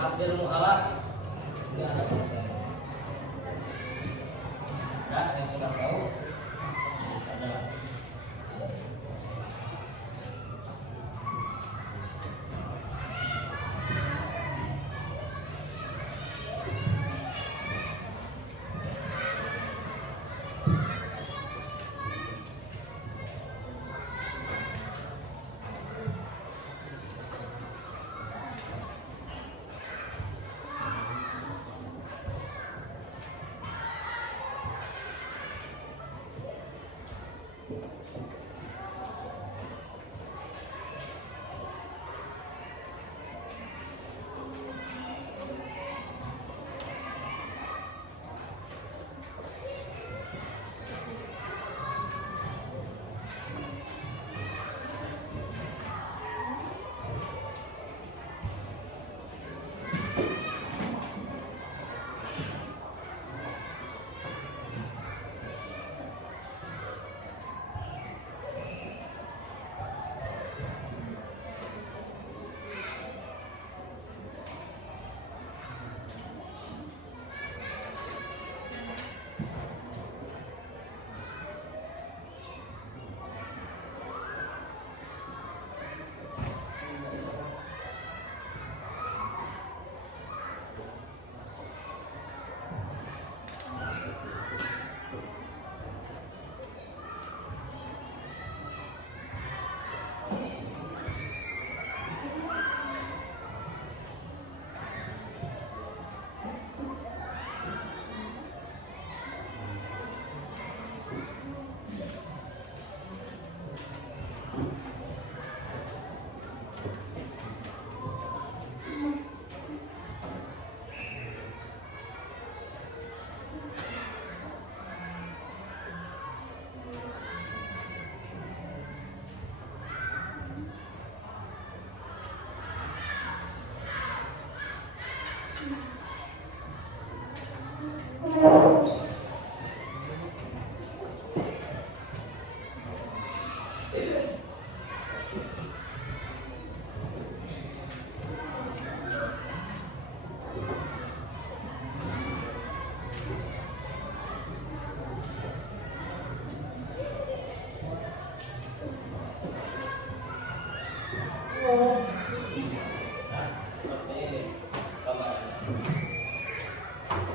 takdir mu'alaq. Ini ada programnya. Nah, yang sudah tahu ada.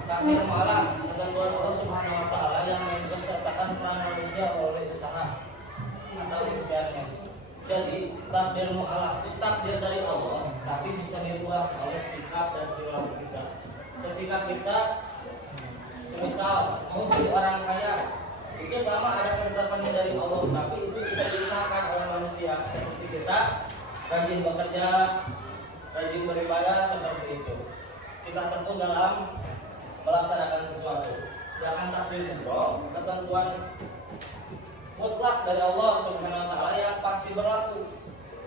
Takdir mu'alaq, ketentuan Allah Subhanahu wa taala yang mengikutsertakan peran manusia oleh usaha atau ikhtiarnya. Jadi takdir mu'alaq itu takdir dari Allah, tapi bisa dirubah oleh sikap dan perilaku kita. Ketika kita semisal mau jadi orang kaya, itu sama ada ketetapannya dari Allah, tapi itu bisa diusahakan oleh manusia. Seperti kita rajin bekerja, rajin beribadah, seperti itu. Kita tekun dalam melaksanakan sesuatu. Sedangkan takdir mudroh, ketentuan mutlak dari Allah Subhanahu wa taala yang pasti berlaku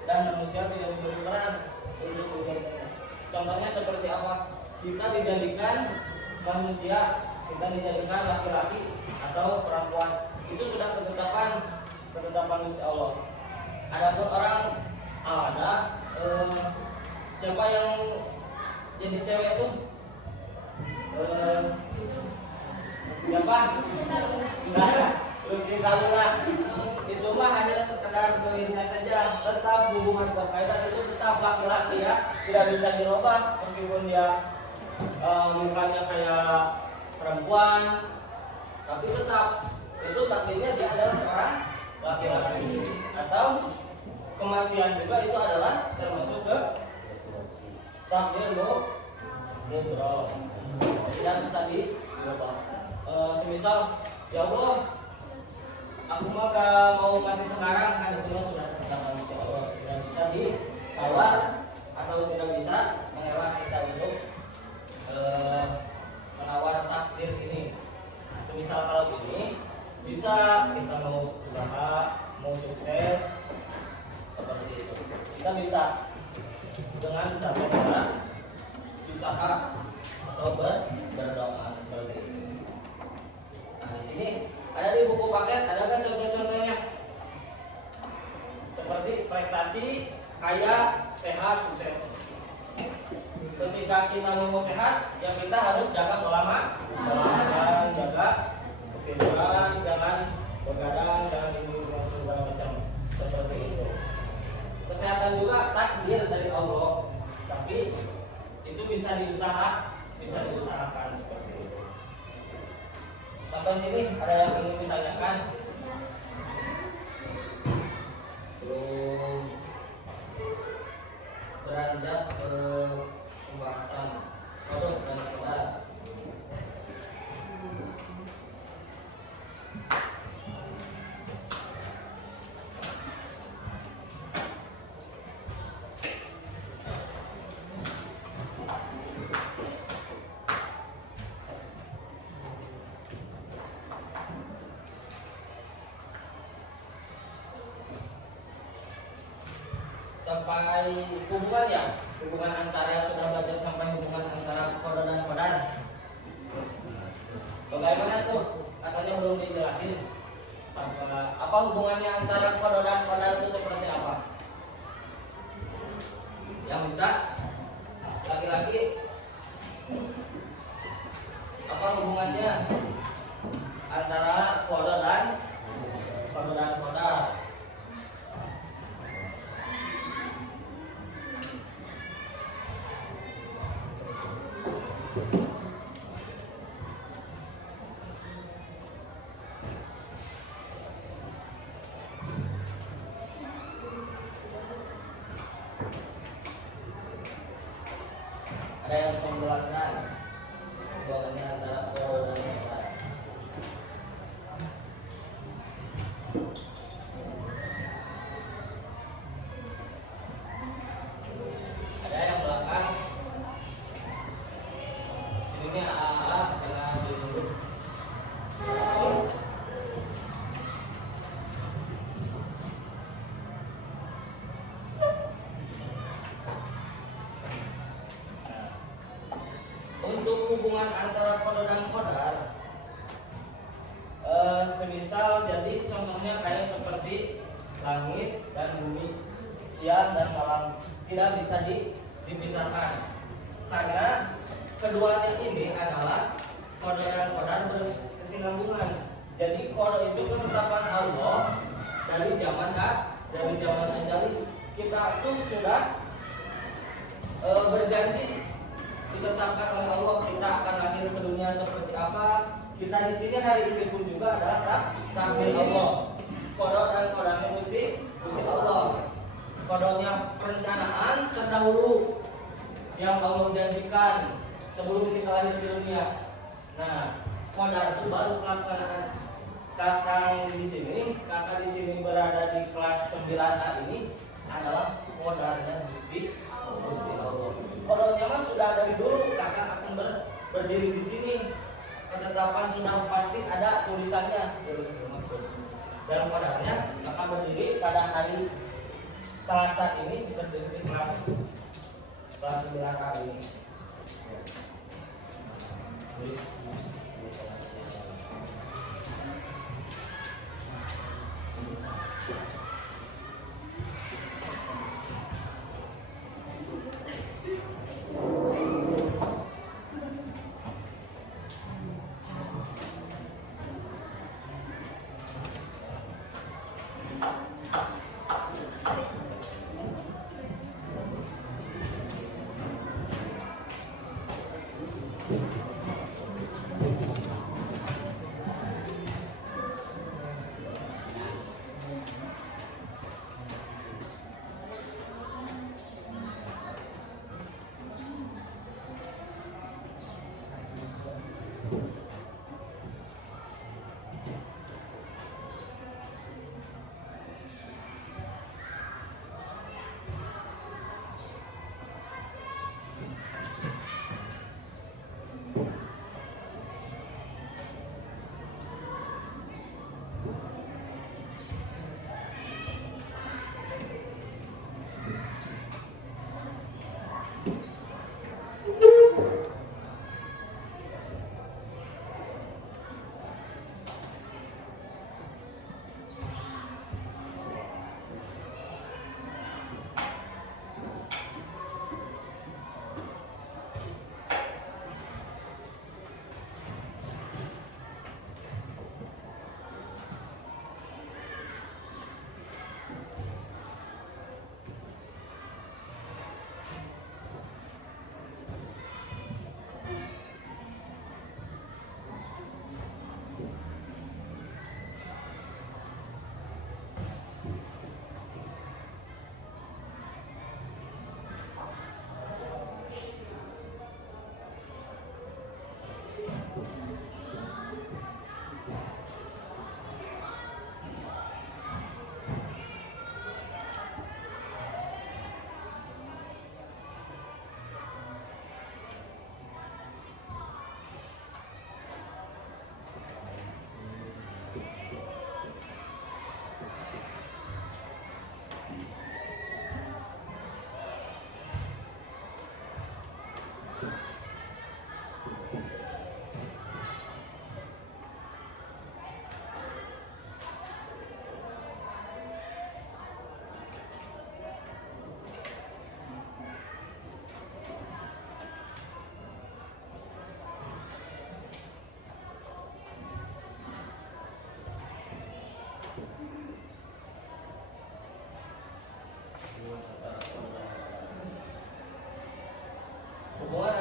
dan manusia tidak diberi peran untuk mengubahnya. Contohnya seperti apa? Kita dijadikan manusia, kita dijadikan laki-laki atau perempuan. Itu sudah ketetapan Gusti Allah. Adapun orang ada siapa yang jadi cewek itu? Siapa? Nah, Lucinta Luna. Itu mah hanya sekedar berinya saja. Tetap hubungan berkaitan itu tetap laki-laki ya, tidak bisa dirubah meskipun dia mukanya kayak perempuan, tapi tetap itu takdirnya dia adalah seorang laki-laki. Atau kematian juga itu adalah termasuk ke takdir mudroh. Tidak bisa dirubah. Semisal, ya Allah, aku mah gak mau kasih sekarang, kan itu mah sudah tertanggal Insya Allah. Tidak bisa ditawar atau tidak bisa mengelak kita untuk menawar takdir ini. Semisal kalau ini bisa kita mau usaha, mau sukses, seperti itu. Kita bisa dengan cara usaha atau berdoa seperti itu. Nah, di sini ada di buku paket, ada kan contoh-contohnya? Seperti prestasi, kaya, sehat, sukses. ketika kita mau sehat, ya kita harus jaga pola makan, jaga tiduran, jangan begadang, jangan ini segala macam seperti itu. Kesehatan juga takdir dari Allah, tapi itu bisa diusahakan seperti itu. Sampai sini ada yang ingin ditanyakan? Belum beranjak ke pembahasan produk dan modal. Sampai hubungan antara sudah belajar sampai hubungan antara qada dan qadar. Bagaimana tuh? Katanya belum dijelasin. Sampai apa hubungannya antara qada dan qadar itu seperti apa? Yang bisa laki-laki apa hubungannya antara qada dan qadar? Ada yang bisa menjelaskan hubungannya antara qada dan qadar? Ada yang belakang? Sini AA dengan dulu. Untuk hubungan antara qada dan qadar, semisal jadi contohnya kayak seperti langit dan bumi, siang dan malam, tidak bisa dipisahkan karena keduanya ini adalah qada dan qadar berkesinambungan. Jadi qada itu ketetapan Allah dari zaman ajali. Kita tuh sudah berjanji, ditetapkan oleh Allah kita akan lahir ke dunia seperti apa. Kita di sini hari ini pun juga adalah takdir Allah. Qada dan qadarnya Gusti Allah. Qadanya perencanaan terdahulu yang Allah janjikan sebelum kita lahir di dunia. Nah, qadar itu baru pelaksanaan. Kakak di sini berada di kelas 9A ini adalah qadarnya Gusti Allah. Qadanya mah sudah dari dulu kakak akan berdiri di sini. Ketetapan sudah pasti ada tulisannya. Dalam qadarnya kakak berdiri pada hari Selasa ini, berdiri di kelas 9A ini. Tulis.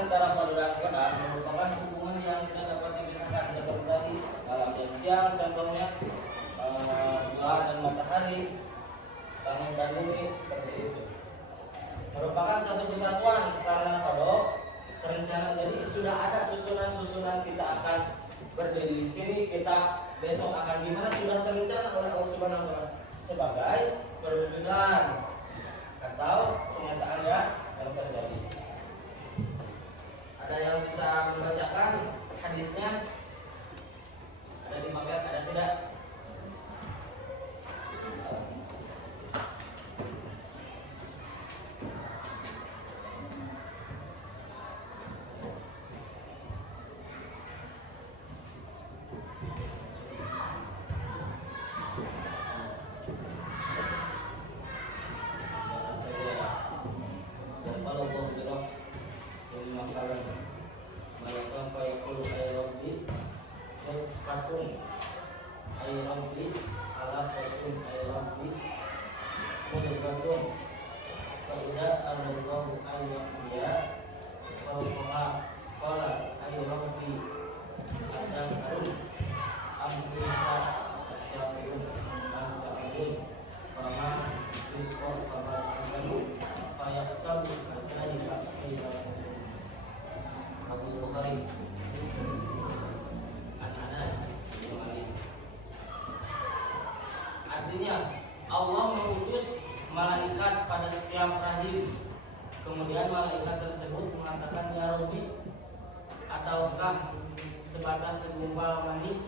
antara qada dan qadar merupakan hubungan yang tidak dapat dipisahkan seperti tadi malam dan siang, contohnya bulan dan matahari, langit dan bumi, seperti itu. Merupakan satu kesatuan karena qada terencana, jadi sudah ada susunan kita akan berdiri di sini, kita besok akan gimana, sudah terencana oleh Allah Subhanahu wa taala sebagai perwujudan atau kenyataan yang terjadi. Ada yang bisa membacakan hadisnya? Ada di paket, ada tidak? Artinya Allah mengutus malaikat pada setiap rahim. Kemudian malaikat tersebut mengatakan ya Rabbi, ataukah sebatas segumpal mani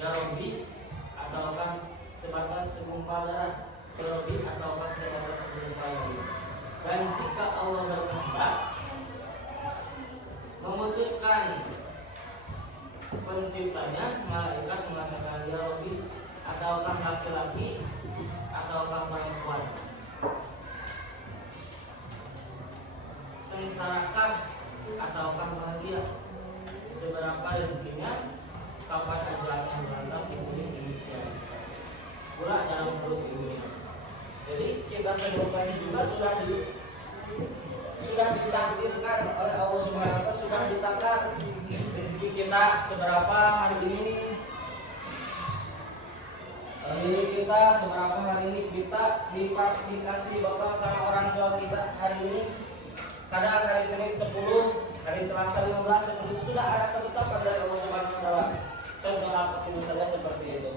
ya Rabbi, ataukah sebatas segumpal darah ya Rabbi, ataukah sebatas segumpal mani. Dan jika Allah berkehendak memutuskan penciptanya, malaikat mengatakan ya Rabbi, ataukah laki-laki ataukah perempuan, sengsarakah ataukah bahagia, seberapa rezekinya, kapan ajalnya, lantas ditulis demikian pula dalam perut ibunya. Jadi kita semuanya juga sudah ditakdirkan oleh Allah Subhanahu wa taala, sudah ditakar rezeki kita seberapa hari ini. Kita seberapa hari ini kita dikasih bakal sama orang tua kita hari ini. Kadang hari Senin 10, hari Selasa 15, seperti itu sudah ada ketetapan dari Allah Subhanahu wa taala. Contoh apa sih saja seperti itu.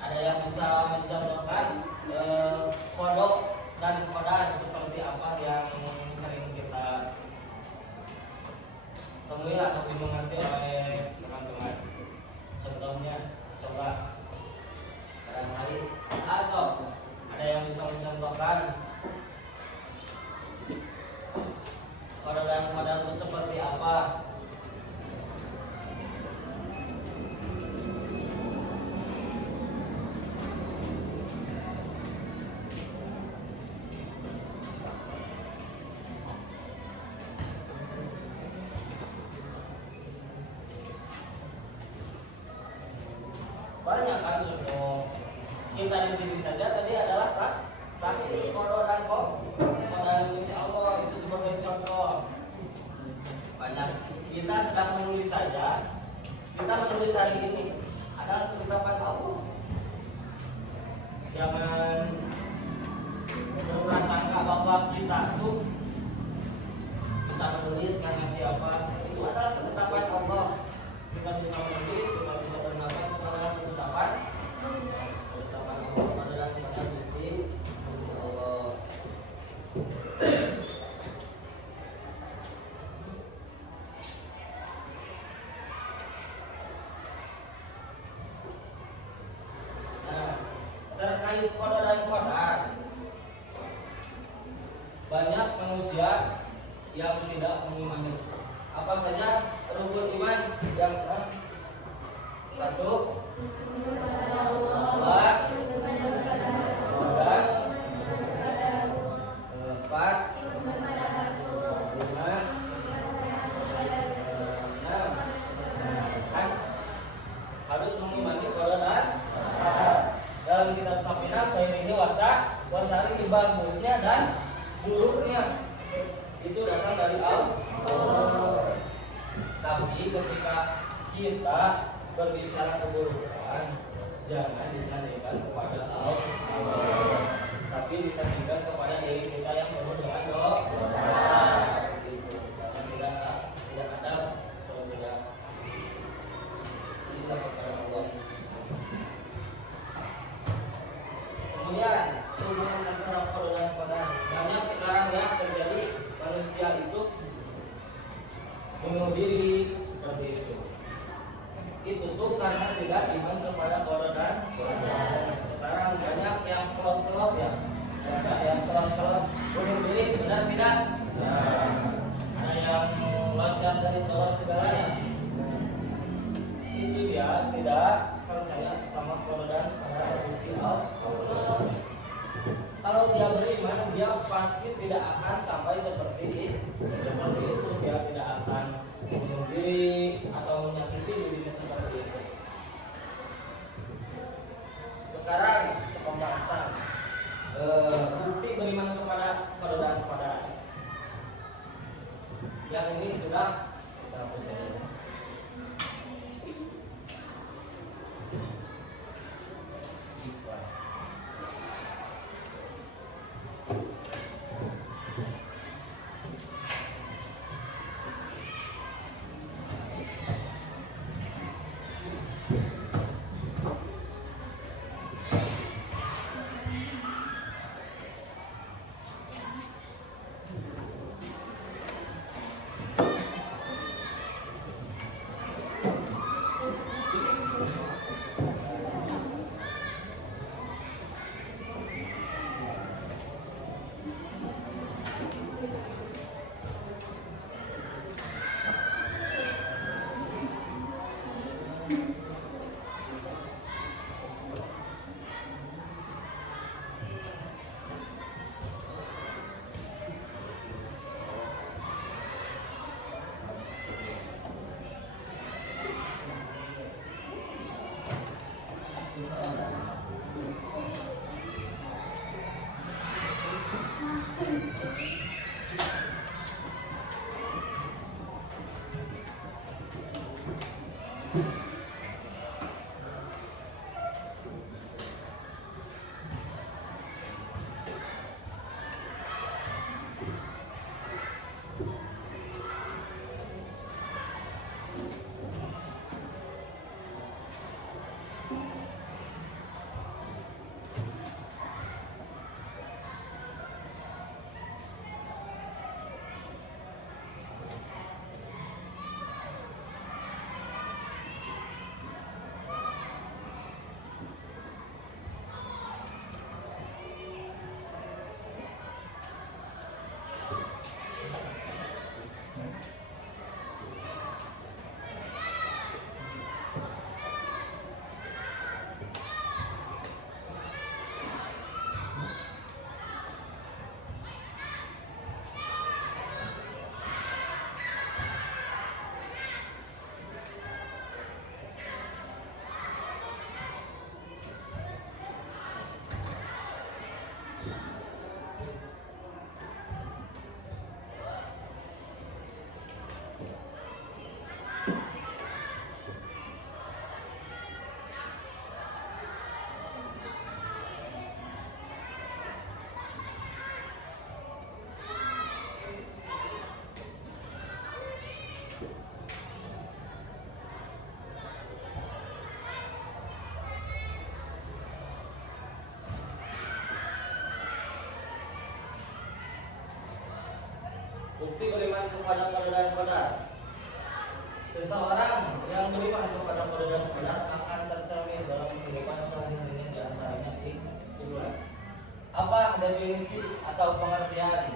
Ada yang bisa mencontohkan kodok dan qadar seperti apa yang sering kita temui atau dimengerti oleh teman-teman. Contohnya, coba barangkali ada yang bisa mencontohkan qadar dan qadar itu seperti apa? Banyak kan sudah kita di sini saja tadi adalah takdir qada dan qadar Gusti Allah itu sebagai contoh. Banyak kita sedang menulis saja, kita menulis hari ini adalah ketetapan Allah. Jangan berprasangka bahwa kita tuh bisa menulis karena siapa, itu adalah ketetapan Allah. Kita bisa menulis, kita bisa bernafas, itu adalah ketetapan Allah adalah kepada Gusti Allah. Nah, terkait qada dan qadar, banyak manusia yang tidak mengimani. Apa saja rukun iman yang satu, dua, dan empat, lima, enam, ketika kita berbicara keburukan, jangan disandingkan kepada Allah, tapi disandingkan kepada diri kita yang penuh dengan dosa. Seperti itu. Dan tidak ada kalau tidak kepada Allah. Kemudian hubungan antara qada dan qadar. Banyak sekarang ya terjadi manusia itu bunuh diri seperti itu. Itu tuh karena tidak iman kepada qada dan qadar. Sekarang banyak yang selot-selot ya. Yang selot-selot bunuh diri, benar tidak? Ada yang loncat dari tower segalanya. Itu dia tidak percaya sama qada dan qadar Gusti Allah. Kalau dia beriman, dia pasti tidak akan sampai seperti itu. Dia tidak akan bunuh diri atau menyakiti dirinya seperti itu. Sekarang pembahasan bukti beriman kepada qada dan qadar. Yang ini sudah kita hapus saja. Ikhlas. Bukti beriman kepada qada dan qadar. Seseorang yang beriman kepada qada dan qadar akan tercermin dalam kehidupan sehari-harinya, di antaranya ikhlas. Apa definisi atau pengertian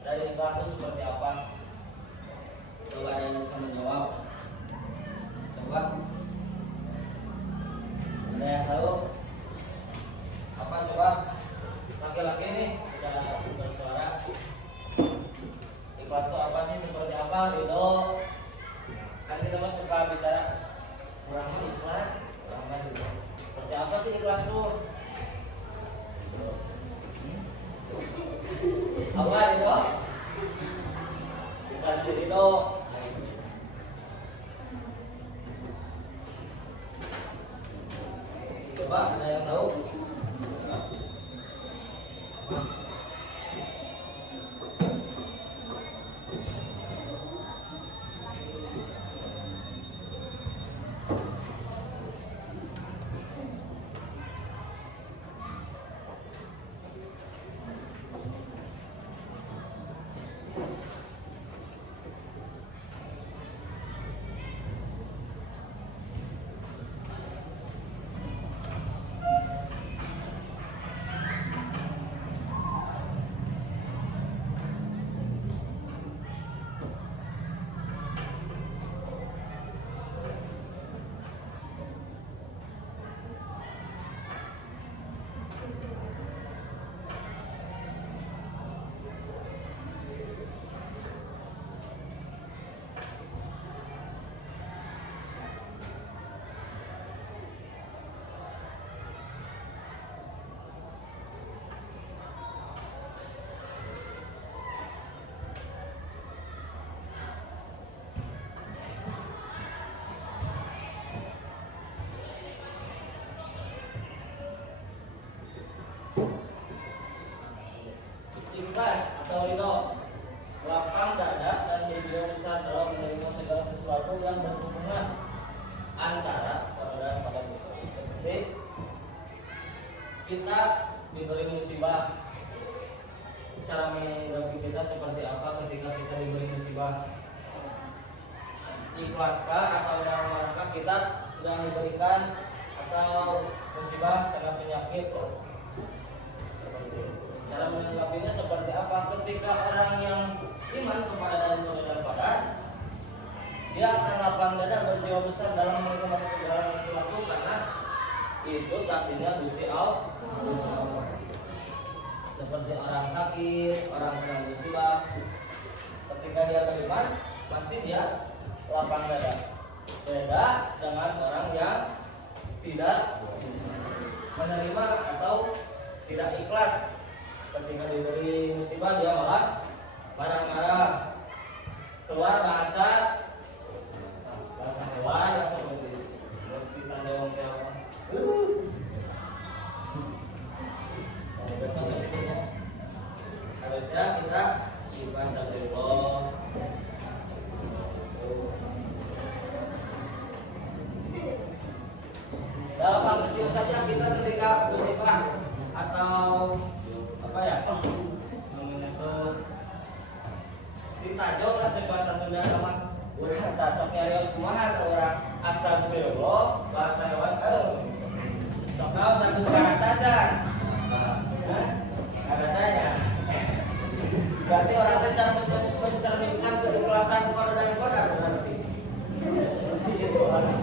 dari ikhlas itu seperti apa? Coba ada yang bisa menjawab. Coba. Ada yang tahu? Apa coba? Laki-laki nih udah bersuara. Ikhlas itu apa sih, seperti apa? Ridho. Kan kita mah suka bicara kurang ikhlas, kurang ridho. Seperti apa sih ikhlas itu? Apa ridho? Bukan si ridho. Coba ada yang tahu? Ikhlas atau ridho, lapang dada dan berjiwa besar dalam menerima segala sesuatu yang berhubungan antara saudara pada muslim. Seperti kita diberi musibah, cara menanggapi kita seperti apa ketika kita diberi musibah? Ikhlaskah atau marahkah kita sedang diberikan atau musibah karena penyakit? Seperti itu. Cara menanggapinya seperti apa? Ketika orang yang iman kepada dan kepada, dia akan lapang dada berjiwa besar dalam menerima segala sesuatu karena itu takdirnya Gusti Allah. Seperti orang sakit, orang kena musibah, ketika dia beriman, pasti dia lapang dada. Beda dengan orang yang tidak menerima atau tidak ikhlas. Ketika diberi musibah dia malah marah-marah, keluar bahasa hewan, seperti kita dewan kawan. Harusnya kita istighfar astagfirullah. Dalam hal kecil saja kita ketika musibah atau apa ya namanya tuh ditajong lah cek bahasa Sunda sama urang tasok nyarios kumaha ke urang astagfirullah bahasa hewan sok naon tak sekarang saja ada saya berarti orang teh cara mencerminkan keikhlasan qadar dan qadar berarti itu orang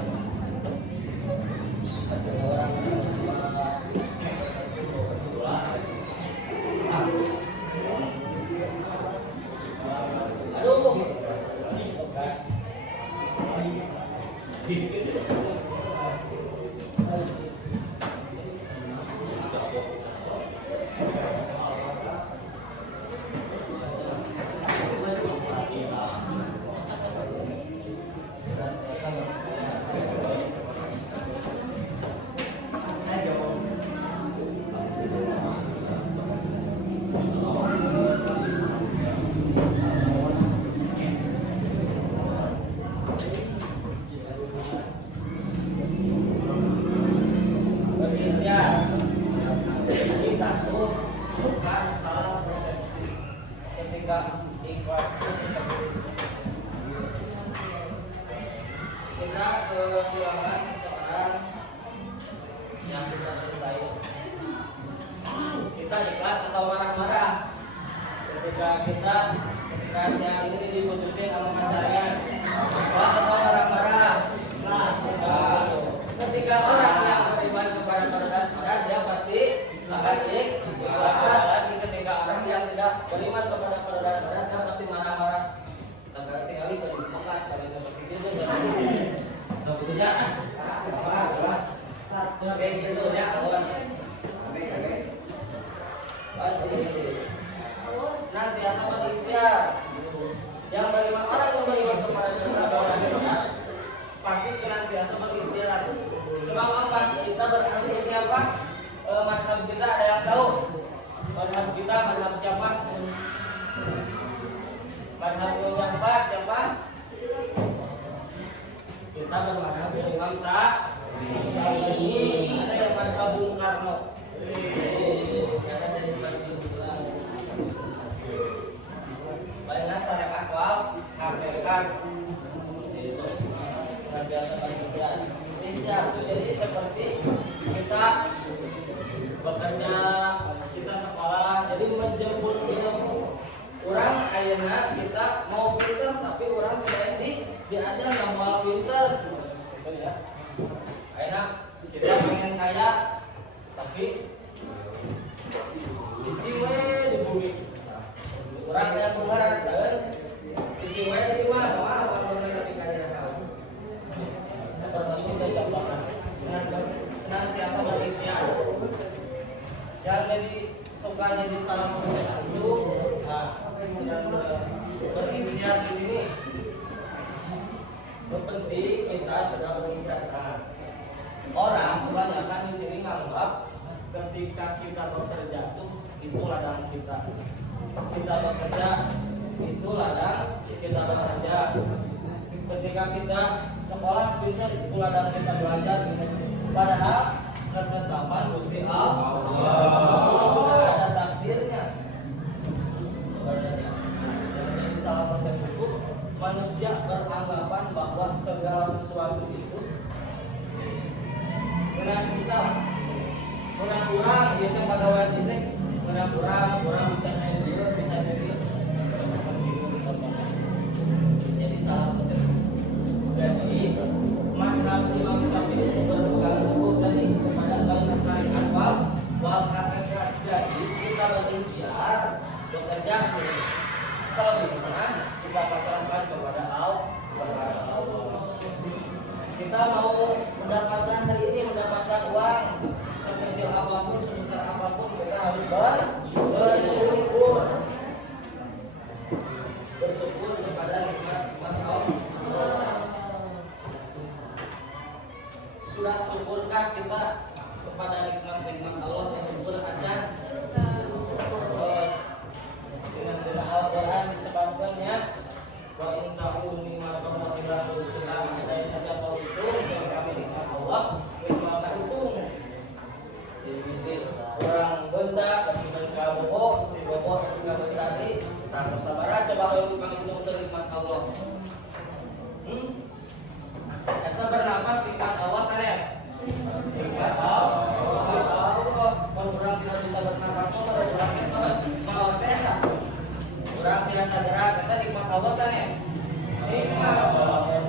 kita kehilangan seseorang yang kita cintai, kita ikhlas atau marah-marah ketika yang ini diputusin sama pacarnya, ikhlas atau marah-marah? Ketika orang yang beriman kepada keadaan dia pasti akan ikhlas. Lagi ketika orang yang tidak beriman kepada keadaan dia pasti marah-marah. Tinggal ke di Mekah kalau seperti itu nggak begitu ya? Kayak gitu ya kawan. Pasti senantiasa berikhtiar. Yang beriman orang yang beriman kepada keadaan pasti senantiasa berikhtiar. Sebab apa? Kita berantusias madhab kita madhab siapa? Madhab yang keempat siapa? Kita bermadhab dari Imam Syafi'i. Ada yang madhab Bung Karno. Baiklah secara akwal, hakikat seperti itu. Biasa berjalan. Jadi seperti kita bekerja, kita sekolah, jadi menjemput ilmu. Orang ayeuna kita mau pinter tapi orang tidak diajar yang mau pinter. Gitu ya. Ayeuna kita pengen kaya tapi cici we di bumi. Orang yang berharap kan cici we di mana? Seperti itu contohnya. Senantiasa berikhtiar. Jangan jadi suka jadi salah satu. Nah, sedang berikhtiar di sini. Penting kita sedang berikhtiar. Nah, orang kebanyakan di sini nganggap ketika kita bekerja itu ladang kita. Kita bekerja itu ladang kita bekerja. Ketika kita sekolah pintar itu ladang kita belajar. Padahal ketetapan Gusti Allah sudah ada takdirnya. Sebenarnya jadi salah persepsi itu manusia beranggapan bahwa segala sesuatu itu menang kita, menang kurang, itu pegawai kita, menang kurang bisa jadi jadi salah persepsi. Jadi madhab Imam Syafi'i berpegang teguh tadi kepada bayi syar'i akwal wal hakikat. Jadi kita berikhtiar bekerja selebihnya kita pasrahkan kepada Allah. Kita mau mendapatkan hari ini mendapatkan uang sekecil apapun sebesar apapun kita harus bersyukur kepada nikmat Allah. Sudah syukurkah kita kepada nikmat-nikmat Allah? Bersyukur aja. Terus dengan Al-Quran disebutkannya wa in ta'udu ni'matan la tuhsuha. Andai saja kau itu kami nikmat Allah wis maka itu. Jadi orang bentak kemudian kabogo ketika bentak tak sabar coba kalau kami itu nikmat Allah. Kita bernapas nikmat Allah sanes. Nikmat Allah. Orang tidak bisa bernapas, orang bebas. Kalau kita orang tidak sadar kita nikmat Allah sanes. Nikmat Allah.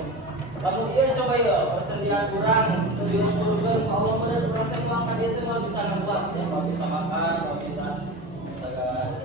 Kemudian coba ya persediaan kurang diukur Allah benar berarti maka dia itu bisa nambah, ya bisa makan, bisa segala.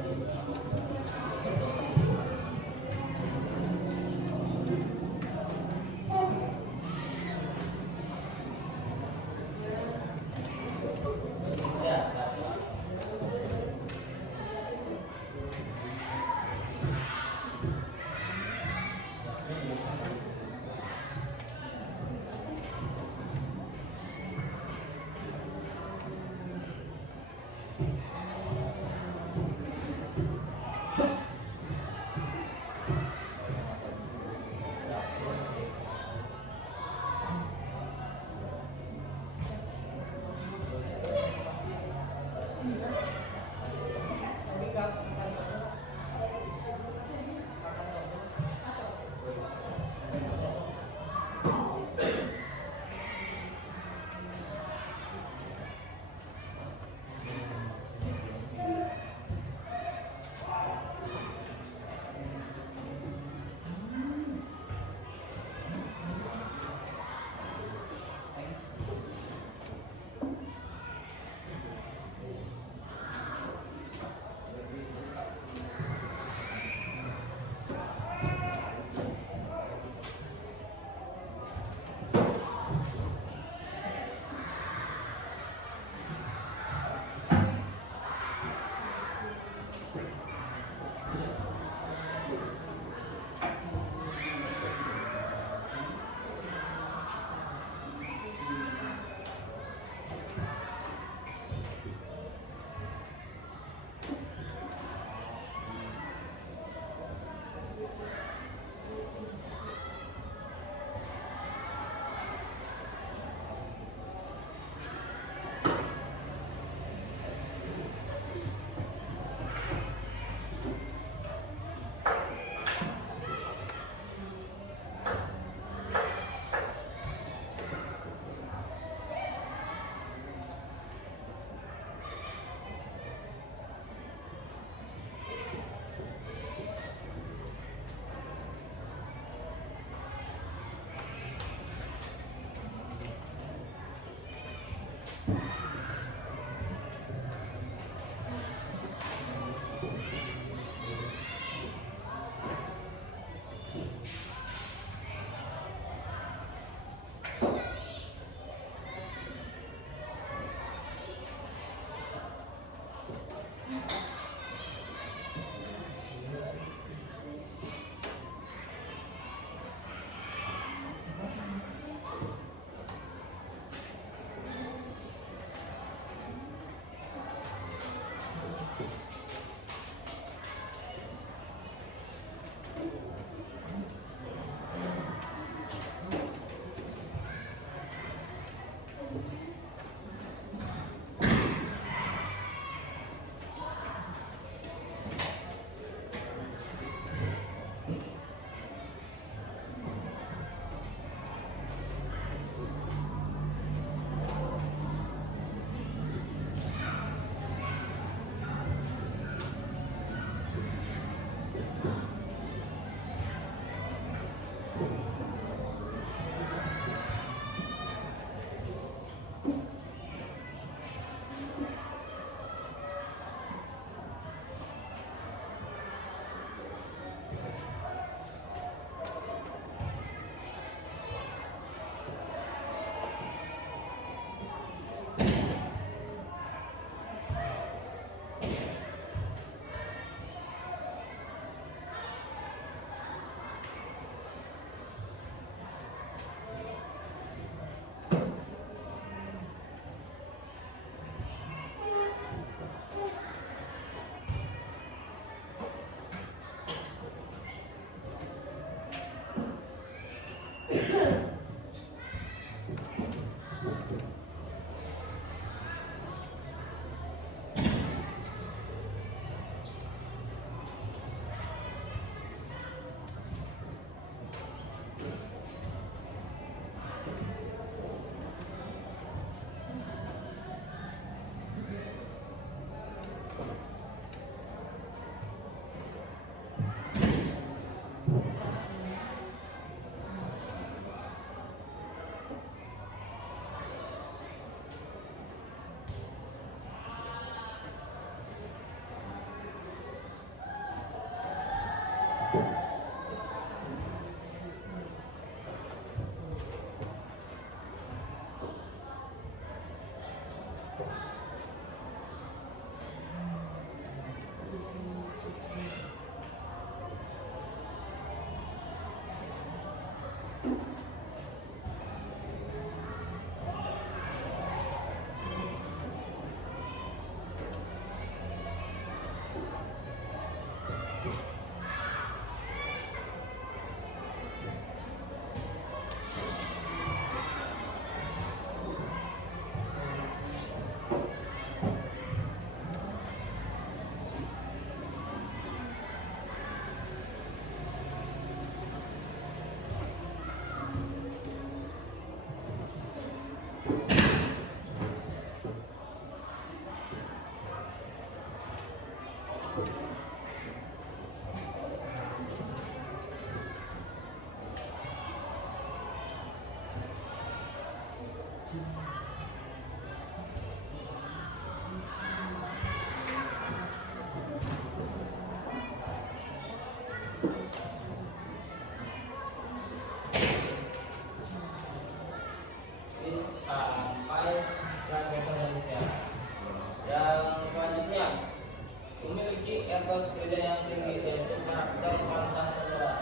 etos kerja yang tinggi, yaitu karakter pantang menyerah.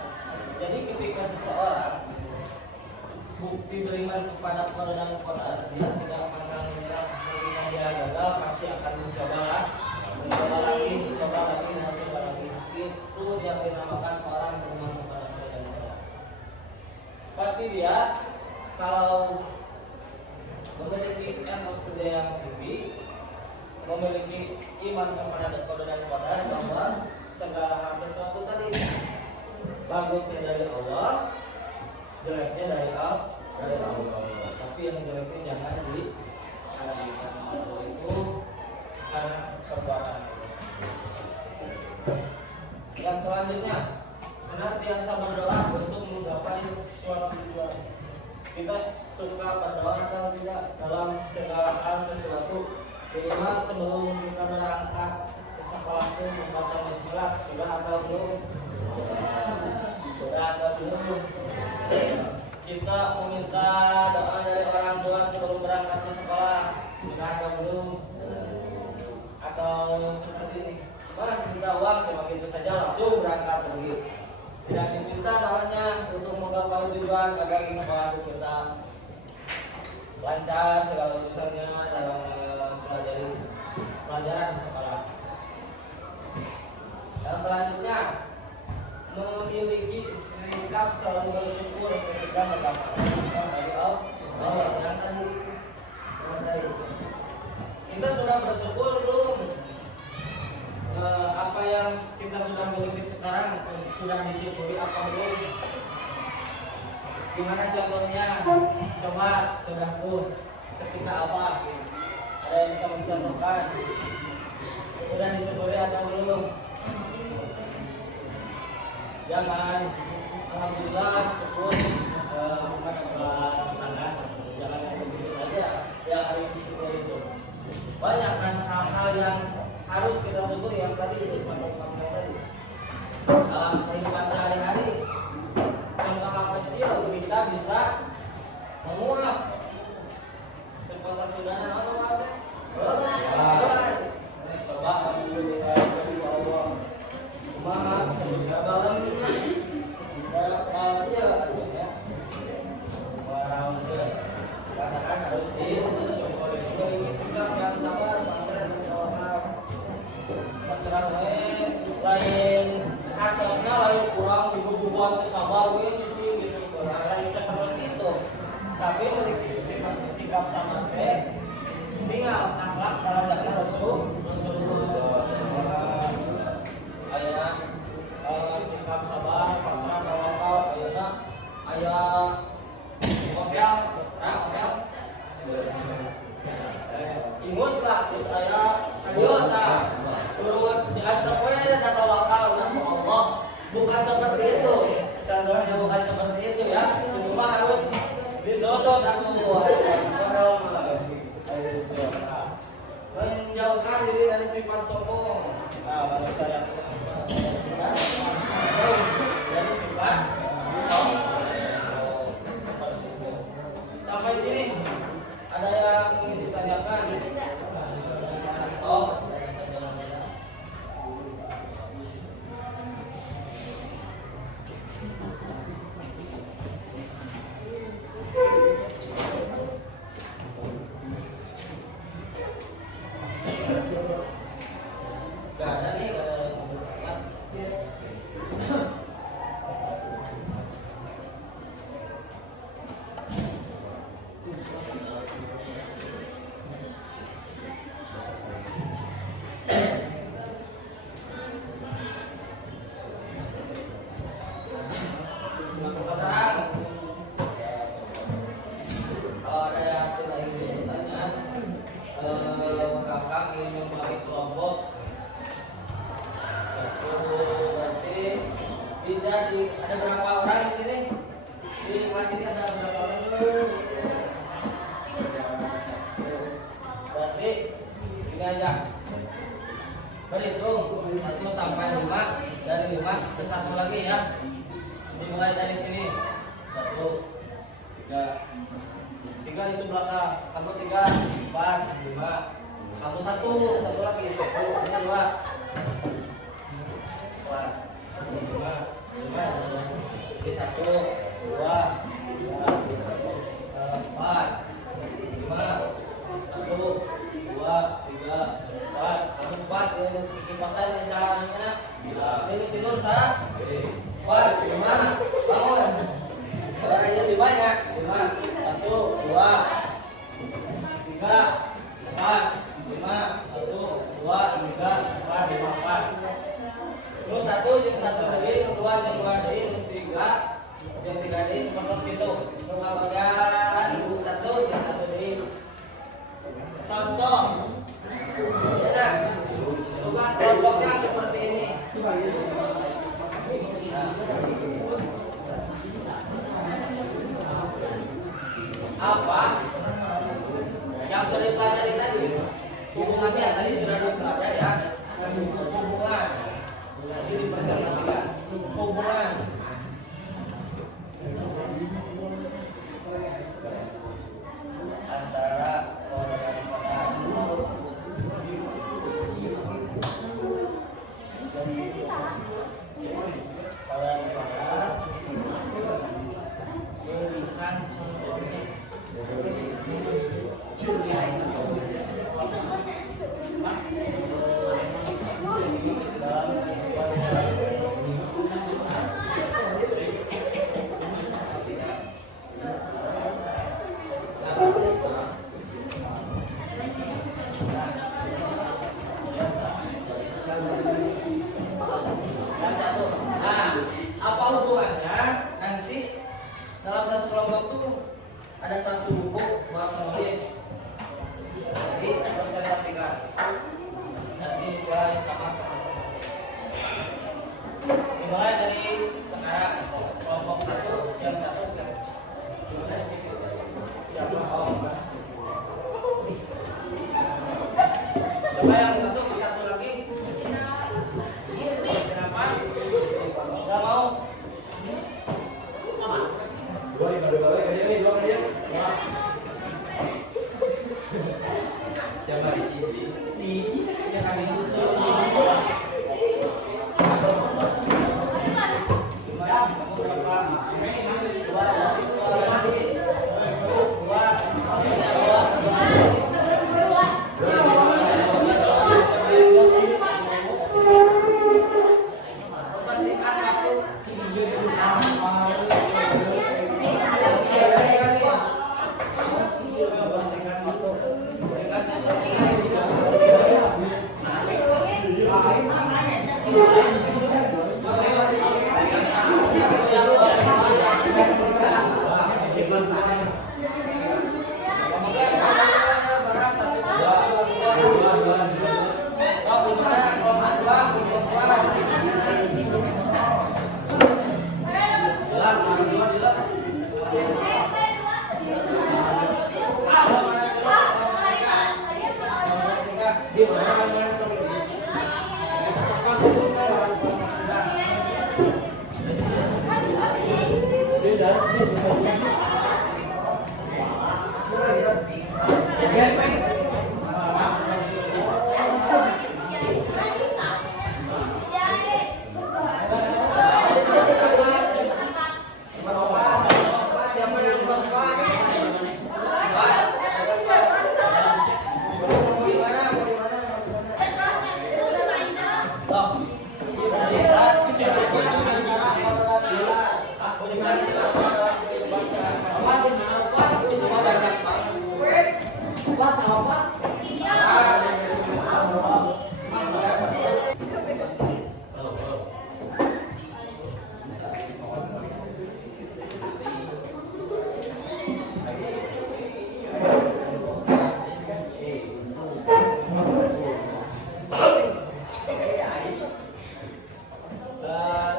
Jadi ketika seseorang bukti beriman kepada Allah dan Quran, dia tidak pantang menyerah. Ketika dia gagal pasti akan mencoba lagi, mencoba lagi. Itu yang dinamakan orang beriman kepada Allah dan Quran. Pasti dia kalau memiliki etos kerja yang tinggi, memiliki iman kepada Allah dan Quran, bahwa segala hal sesuatu tadi bagusnya dari Allah, jeleknya dari Allah. Tapi yang jeleknya jangan disalahkan Allah, itu karena perbuatan. Yang selanjutnya, senantiasa berdoa untuk menggapai suatu tujuan. kita suka berdoa atau tidak dalam segala hal sesuatu. Minimal sebelum kita berangkat ke sekolah itu membaca bismillah, sudah atau belum? Sudah atau belum? Kita meminta doa dari orang tua sebelum berangkat ke sekolah, sudah atau belum? Atau seperti ini, minta uang cuma gitu saja langsung berangkat pergi. Tidak diminta doanya untuk menggapai tujuan agar di sekolah kita lancar segala urusannya dalam mempelajari pelajaran di sekolah. Dan selanjutnya, memiliki sikap selalu bersyukur ketika mendapatkan dari Allah. Yang tadi kita sudah bersyukur belum? Apa yang kita sudah miliki sekarang sudah disyukuri apa belum? Gimana contohnya? Coba saudaraku, ketika apa? Ada yang bisa mencontohkan? Sudah disyukuri atau belum? Jangan, alhamdulillah syukur bukan adalah pasangan, jangan yang begitu saja yang harus disyukuri itu. Banyak kan hal-hal yang harus kita syukuri yang tadi itu contoh-contoh tadi. Dalam kehidupan sehari-hari, contoh hal kecil kita bisa menguap. Sepuasa sudahan Allah teh. Coba alhamdulillah Allah. Maaf, dalamnya ya. Katakan harus disyukuri. Memiliki sikap yang sabar, pasrah dan tawakal. Pasrah lain atasnya lain kurang bubuan sabar cuci gitu. Lain seperti itu. Tapi memiliki sikap sabar tinggal akhlak darajatnya Rasulullah. Ayat sikap sabar, pasrah, tawakal, ayat ofel, ingus lah, itu ayat kadiota, turun di atas poin dan tawakal dan Allah. Bukan seperti itu, contohnya bukan seperti itu ya. Cuma harus disosot aku menjauhkan diri dari sifat sombong. Nah, baru saya dari sifat sampai sini ada yang ingin ditanyakan? Oh, gak ada nih, gak ada yang mau bertanya. Ada berapa orang di sini? Di kelas ini ada berapa orang? Berarti ini aja. Berhitung 1 sampai 5, dari 5 ke 1 lagi ya. Dimulai dari sini. 1, 3. 3 itu belakang. Kamu 3, 4, 5. Kamu 1 lagi. 10, ini 2. 5, 1, 2, 3, 4, 5, 1, 2, 3, 4. Kamu 4 ini kipasan di sana. Ini tidur sah. 4, gimana? Bangun. Orang aja lebih banyak. 5, 1, 2, 3, 4, 5, 1, 2, 3, 4, 5, 4. Terus 1 jeung 1 deui, 2 jeung 2 deui, 3 jeung 3 deui seperti itu. Nu ngabagian 1 jeung 1 deui. Contoh. Ya, tugas kelompoknya seperti ini. Apa yang sudah dipelajari tadi? Hubungannya tadi sudah dipelajari ya. Hubungan. Nanti dipresentasikan. Hubungan antara orang pada berikan contohnya. Apa hubungannya? Nanti dalam satu kelompok tuh ada satu buku buat nulis. Nanti presentasikan. Nanti mulai sama. Dimulai dari sekarang. Kelompok 1 siap 1 siap. Gimana cek? Siapa? Coba yang satu lagi. Kenapa? Gak mau. Siapa di yang kami tutup.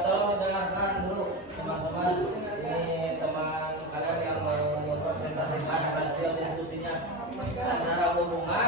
Tolong didengarkan dulu teman-teman. Ini teman kalian yang mau presentasikan hasil diskusinya antara hubungan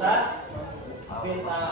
bisa pintar.